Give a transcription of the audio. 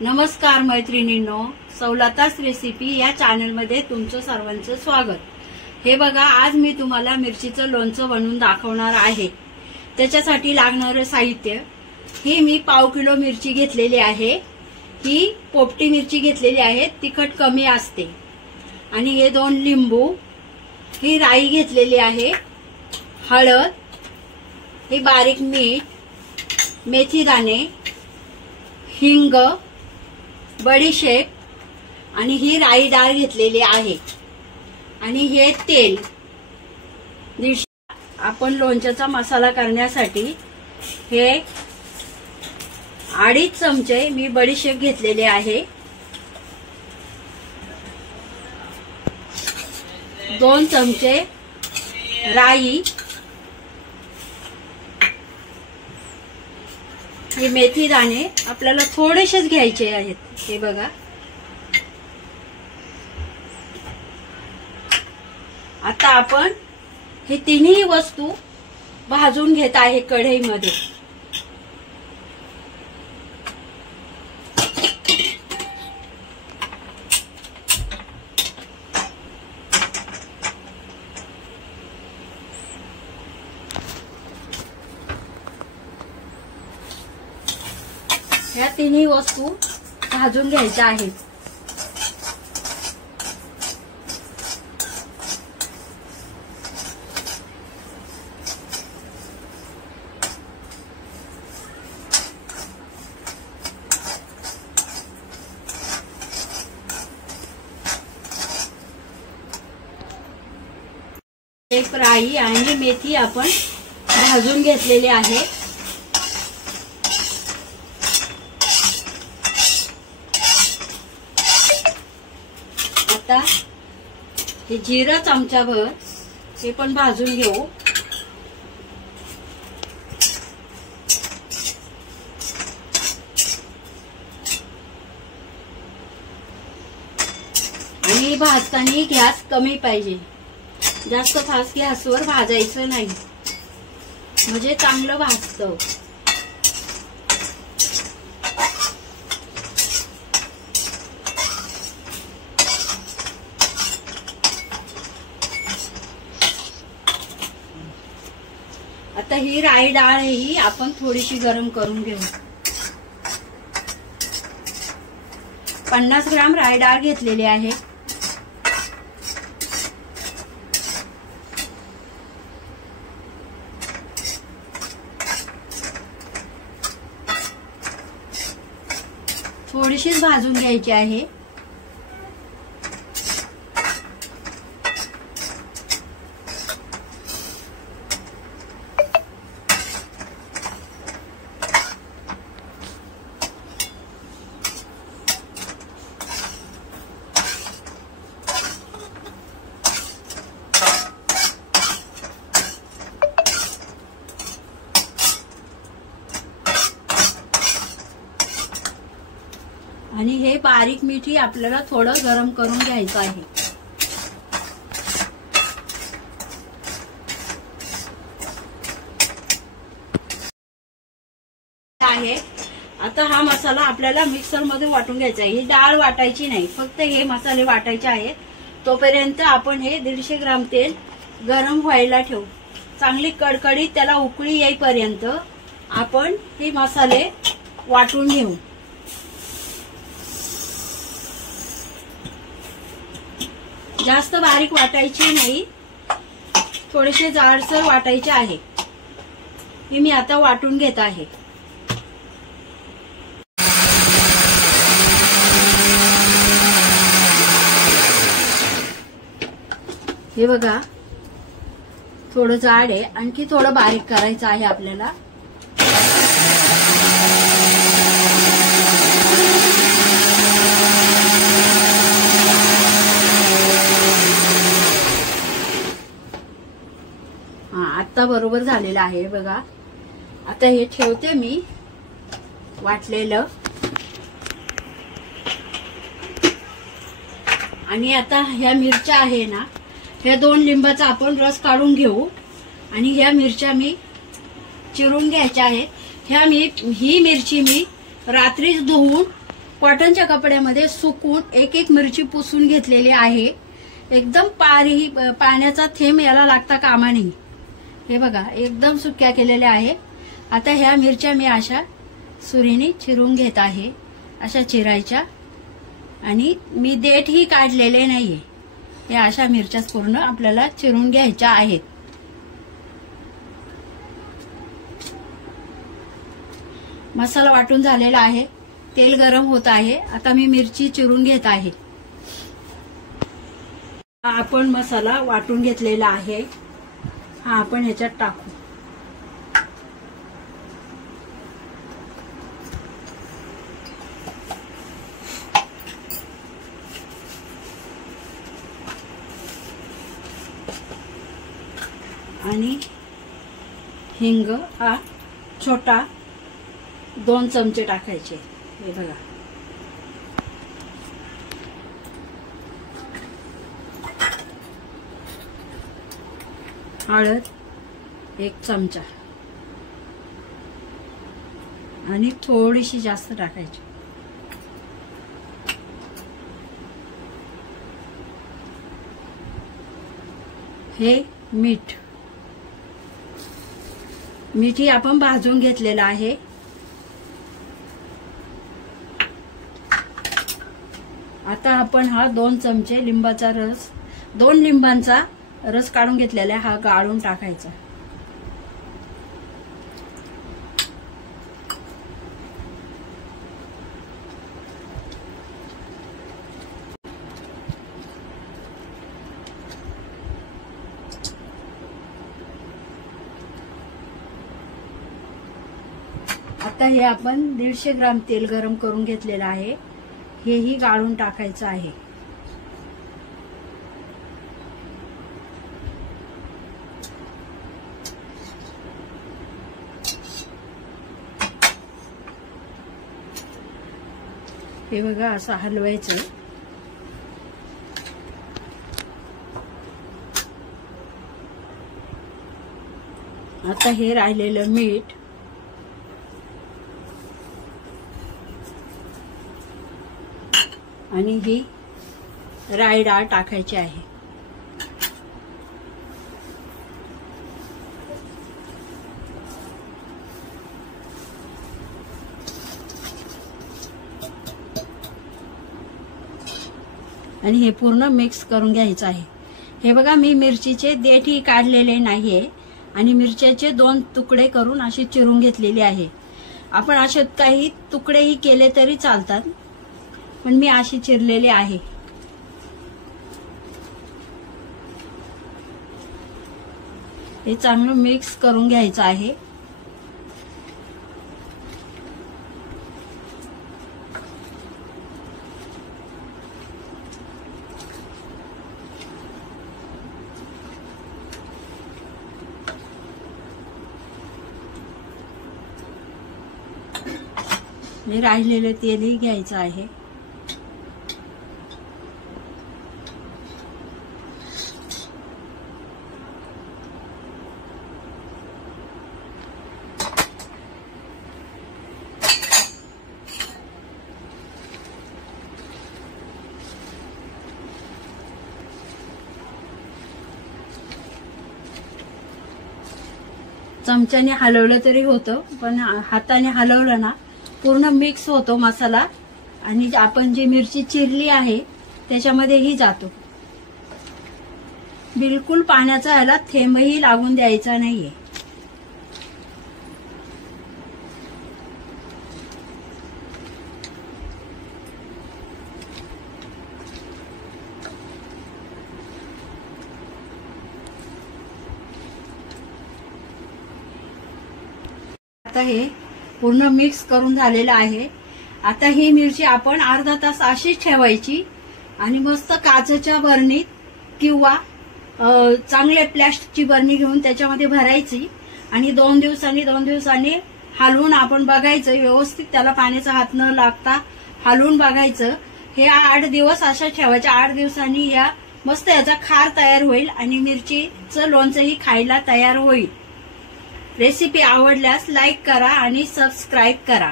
नमस्कार मैत्रिणींनो, सौलतास रेसिपी या चॅनल मध्ये तुमचं सर्वांचं स्वागत। हे बघा, आज मी तुम्हाला मिरचीचं लोणचं बनवून दाखवणार आहे। त्याच्यासाठी लागणारे साहित्य ही मी पाव किलो मिरची घेतलेली आहे। ही पोपटी मिरची घेतलेली आहे, तिखट कमी असते। आणि हे 2 लिंबू, ही राई घेतलेली आहे, हळद, हे बारीक मीठ, मेथी दाणे, हिंग, बडीशेप आणि ही राई डाळ घेतलेली आहे। आणि हे तेल 150। आपण लोणच्याचा मसाला करण्यासाठी हे 2.5 चमचे मी बडीशेप घेतलेले आहे, 2 चमचे राई, हे मेथी दाणे आपल्याला थोडेसेच घ्यायचे आहेत। हे बघा, आता आपण हे तिन्ही वस्तू भाजून घेत आहे कढईमध्ये। ह्या तिन्ही वस्तू भाजून घ्यायच्या आहेत। एक राई आणि मेथी आपण भाजून घेतलेली आहे। आता हे जिरं चमचाभर हे पण भाजून घेऊ। आणि भाजताना गॅस कमी पाहिजे, जास्त फास्ट गॅसवर भाजायचं नाही, म्हणजे चांगलं भाजतं। आता ही राई डाळ ही आपण थोडीशी गरम करून घेऊ। 50 ग्राम राई डाळ घेतलेली आहे। थोडीशीच भाजून घ्यायची आहे। आणि हे बारीक मीठ आपल्याला थोडं गरम करून घ्यायचं आहे। आता हा मसाला आपल्याला मिक्सर मध्ये वाटून घ्यायचा आहे। ही डाळ वाटायची नाही, फक्त हे मसाले वाटायचे आहेत। तोपर्यंत आपण हे 150 ग्राम तेल गरम व्हायला ठेवू। चांगली कडकडीत त्याला उकळी येईपर्यंत आपण हे मसाले वाटून घेऊ। जास्त बारीक वाटायची नाही, थोडेसे जाडसर वाटायचे आहे। हे मी आता वाटून घेत आहे। हे बघा, थोडं जाड आहे, आणखी थोडं बारीक करायचं आहे आपल्याला। आता बरोबर झालेलं आहे बघा। आता हे ठेवते मी वाटलेलं। आणि आता ह्या मिरच्या आहे ना, ह्या 2 लिंबाचा आपण रस काढून घेऊ। आणि ह्या मिरच्या मी चिरून घ्यायच्या आहेत। ही मिरची मी रात्रीच धुवून कॉटनच्या कपड्यामध्ये सुकून एक एक मिरची पुसून घेतलेली आहे। एकदम पाण्याचा थेंब याला लागता कामा नये। हे बघा एकदम सुक्या केलेल्या आहे। आता ह्या मिरच्या मी अशा सुरीने चिरून घेत आहे। अशा चिरायच्या आणि मी देठही काढलेले नाहीये। या अशा मिरच्या पूर्ण आपल्याला चिरून घ्यायच्या आहेत। मसाला वाटून झालेला आहे, तेल गरम होत आहे। आता मी मिरची चिरून घेत आहे। आपण मसाला वाटून घेतलेला आहे, हा आपण ह्याच्यात टाकू। आणि हिंग हा छोटा 2 चमचे टाकायचे। हे बघा हळद 1 चमचा आणि थोडीशी जास्त टाकायची। हे मीठ ही आपण भाजून घेतलेला आहे। आता आपण हा 2 चमचे लिंबाचा रस 2 लिंबांचा रस काढून घेतलेला हा गाळून टाकायचा। आता हे आपण 150 ग्राम तेल गरम करून घेतलेलं आहे, हेही गाळून टाकायचं आहे। हे बघा असं हलवायचं। आता हे राहिलेलं मीठ आणि ही राई डाळ टाकायची आहे। आणि हे पूर्ण मिक्स करून घ्यायचं आहे। हे बघा मी मिरचीचे देठही काढलेले नाहीये आणि मिरच्याचे 2 तुकडे करून असे चिरून घेतलेले आहे। आपण असे काही तुकडेही केले तरी चालतात, पण मी अशी चिरलेली आहे। हे चांगलं मिक्स करून घ्यायचं आहे। हे राहिलेलं तेलही घ्यायचं आहे। चमच्याने हलवलं तरी होतं, पण हाताने हलवलं ना पूर्ण मिक्स होतो मसाला आणि आपण जी मिरची चिरली आहे त्याच्यामध्येही जातो। बिलकुल पाण्याचा याला थेंबही लागून द्यायचा नाहीये। आता हे पूर्ण मिक्स करून झालेलं आहे। आता ही मिरची आपण अर्धा तास अशीच ठेवायची आणि मस्त काचेच्या बरणीत किंवा चांगल्या प्लास्टिकची बरणी घेऊन त्याच्यामध्ये भरायची आणि 2 दिवसांनी हलवून आपण बघायचं व्यवस्थित, त्याला पाण्याचा हात न लागता हलवून बघायचं। हे 8 दिवस अशा ठेवायच्या। 8 दिवसांनी या मस्त याचा खार तयार होईल आणि मिरचीचं लोणचंही खायला तयार होईल। रेसिपी आवडल्यास लाईक करा आणि सबस्क्राईब करा।